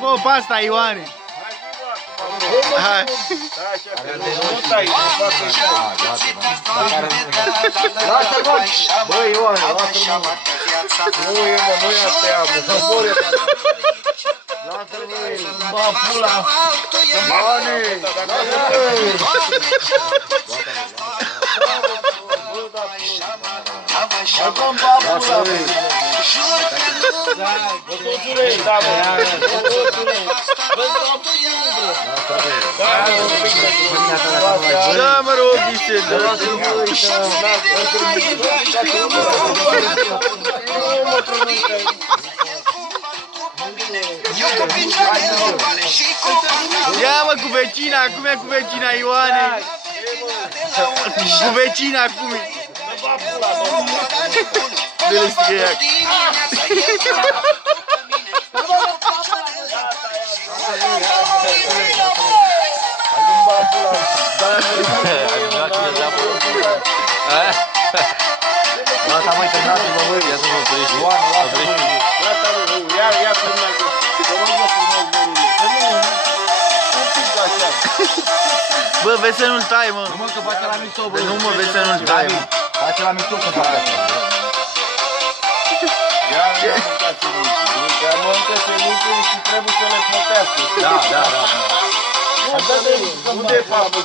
Fă pe asta, Ioane. Hai. Lasă-l, mă! Bă, Ioane, lasă-l, mă! Nu e, mă, nu ia te amă, să mori. Lasă-l, mă, bă, pula! Ioane, lasă-l, Da, mă rog, Ise, da. Ia mă cu vecina, cum e cu vecina, Ioane? Cu vecina, cum e? Dă-le scriac. Gata, măi, terminați-vă, măi! Ia să vă oprești! Ioane, lasă-mă! Gata, măi, ia filmați! Să mă vă filmați, Bă, vezi să nu-l tai, mă. nu, mă, că face la mișto, bă! Nu, mă, vezi să nu-l tai, mă. Face la mișto că face așa! Ia mâncați semințe! Că mănâncă semințe și trebuie să le plătească! Da! Unde e papă?